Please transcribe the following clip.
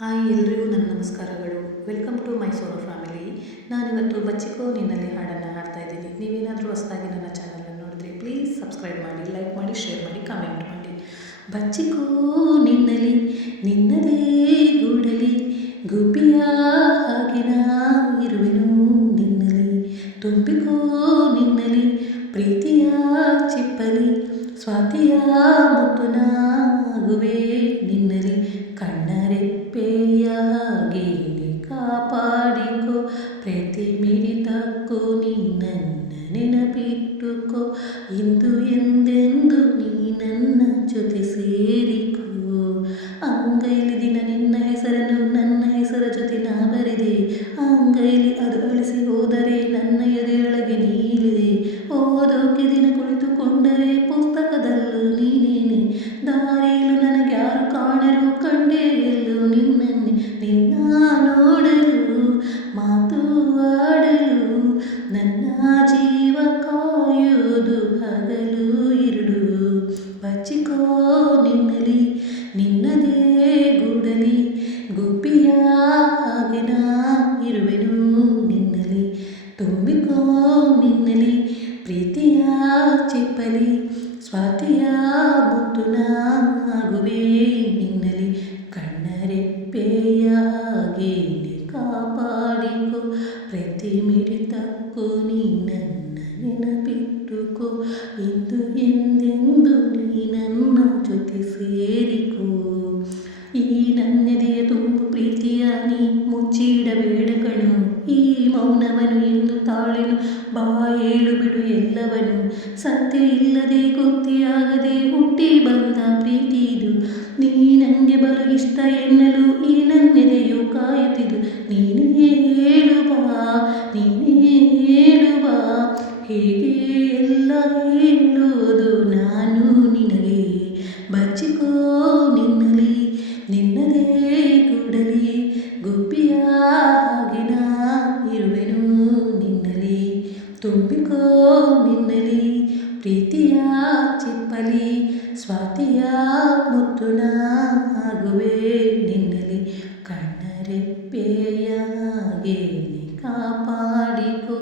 Hi ಎಲ್ರಿಗೂ ನನ್ನ ನಮಸ್ಕಾರಗಳು. ವೆಲ್ಕಮ್ ಟು ಮೈ ಸೋನೋ ಫ್ಯಾಮಿಲಿ. ನಾನಿವತ್ತು ಬಚ್ಚಿಕೋ ನಿನ್ನಲ್ಲಿ ಹಾಡನ್ನು ಹಾಡ್ತಾ ಇದ್ದೀನಿ. ನೀವೇನಾದರೂ ಹೊಸದಾಗಿ ನನ್ನ ಚಾನಲನ್ನು ನೋಡಿದ್ರೆ ಪ್ಲೀಸ್ ಸಬ್ಸ್ಕ್ರೈಬ್ ಮಾಡಿ, ಲೈಕ್ ಮಾಡಿ, ಶೇರ್ ಮಾಡಿ, ಕಮೆಂಟ್ ಮಾಡಿ. ಬಚ್ಚಿಕೋ ನಿನ್ನಲ್ಲಿ ನಿನ್ನದೇ ಗೂಡಲಿ ಗುಬ್ಬಿಯ ಹಾಗೆ ನಾ ಇರುವೆನು ನಿನ್ನಲ್ಲಿ. ತುಂಬಿಕೋ ನಿನ್ನಲ್ಲಿ ಪ್ರೀತಿಯ ಚಿಪ್ಪಲಿ ಸ್ವಾತಿಯ ಮುತ್ತು ನಾಗುವೆ ನಿನ್ನಲ್ಲಿ. ಕಣ್ಣರೆಪ್ಪೆಯ ಹಾಗೆ ನೀ ಕಾಪಾಡಿಕೋ, ಪ್ರತಿ ಮಿಡಿತಕ್ಕೂ ನೀ ನನ್ನ ನೆನಪಿಟ್ಟುಕೋ. ಇಂದು ಎಂದೆಂದು ನೀ ನನ್ನ ಜೊತೆ ಸೇರಿಕೋ. ಅಂಗೈಲಿ ದಿನ ನಿನ್ನ ಹೆಸರನ್ನು ನನ್ನ ಹೆಸರ ಜೊತೆ ನಾ ಬರೆದೆ. ಅಂಗೈಲಿ ಅದು ಅಳಿಸಿ ಹೋದರೆ ನನ್ನ ಎದೆಯೊಳಗೆ ನೀಳಿದೆ. ಓದೋಕೆ ದಿನ ಕುಳಿತುಕೊಂಡರೆ ಪುಸ್ತಕದಲ್ಲೂ ನೀನೇನೆ. ದಾರಿಯಲ್ಲೂ ನನಗೆ ಯಾರು ಕಾಣರು, ಕಂಡೆ ಎಲ್ಲೂ ನಿನ್ನನ್ನೇ. ನಿನ್ನ ನೋಡಲು ಮಾತು ಆಡಲು ನನ್ನ ಜೀವ ಕಾಯೋದು ಹಗಲು ಇರುಳು. ಬಚ್ಚಿಕೋ ನಿನ್ನಲಿ ನಿನ್ನದೇ ಗೂಡಲಿ ಗುಬ್ಬಿಯ ಹಾಗೆ ನಾ ಇರುವೆನು ನಿನ್ನಲಿ. ತುಂಬಿಕೋ ನಿನ್ನಲಿ ಪ್ರೀತಿಯ ಚಿಪ್ಪಲಿ ಸ್ವಾತಿಯ ಮುತ್ತು ನಾಗುವೆ ನಿನ್ನಲಿ. ಕಣ್ಣರೆಪ್ಪೆಯ ಹಾಗೆ ನೀ ಕಾಪಾಡಿಕೋ, ಪ್ರತಿ ಮಿಡಿತಕ್ಕೂ ನೀ ನನ್ನ ನೆನಪಿಟ್ಟುಕೋ. ಇಂದು ಎಂದೆಂದು ನೀ ನನ್ನ ಜೊತೆ ಸೇರಿಕೋ. ಈ ನನ್ನೆದೆಯ ತುಂಬು ಪ್ರೀತಿಯ ನೀ ಮುಚ್ಚಿಡಬೇಡ ಕಣು. ಈ ಮೌನವನು ಎಂದು ತಾಳೆನು, ಬಾ ಹೇಳು ಬಿಡು ಎಲ್ಲವನು. ಸತ್ಯ ಇಲ್ಲದೆ ಗೊತ್ತಿಯಾಗದೆ ಹುಟ್ಟಿ ಬಂದ ಪ್ರೀತಿ ಇದು. ನೀ ನನಗೆ ಬಲು ಇಷ್ಟ ಎನ್ನಲು ಈ ನನ್ನೆದೆಯು ಕಾಯುತ್ತಿದ್ದು. ನೀನೇ ಹೇಳು ಬಾ, ನೀನೇ ಹೇಳು ಬಾ, ಹೇಗೆ ಎಲ್ಲ ಹೇಳೋದು ನಾನು ನಿನಗೆ. ಬಚ್ಚಿಕೋ ನಿನ್ನಲಿ ನಿನ್ನದೇ ಗೂಡಲಿ ಗುಬ್ಬಿಯ ಹಾಗೆ ನಾ ಇರುವೆನು ನಿನ್ನಲಿ. ತುಂಬಿಕೋ ನಿನ್ನಲಿ ಪ್ರೀತಿಯ ಚಿಪ್ಪಲಿ ಸ್ವಾತಿಯ ಮುತ್ತು ನಾಗುವೆ ನಿನ್ನಲಿ. ಕಣ್ಣರೆಪ್ಪೆಯ ಹಾಗೆ ನೀ ಕಾಪಾಡಿಕೋ,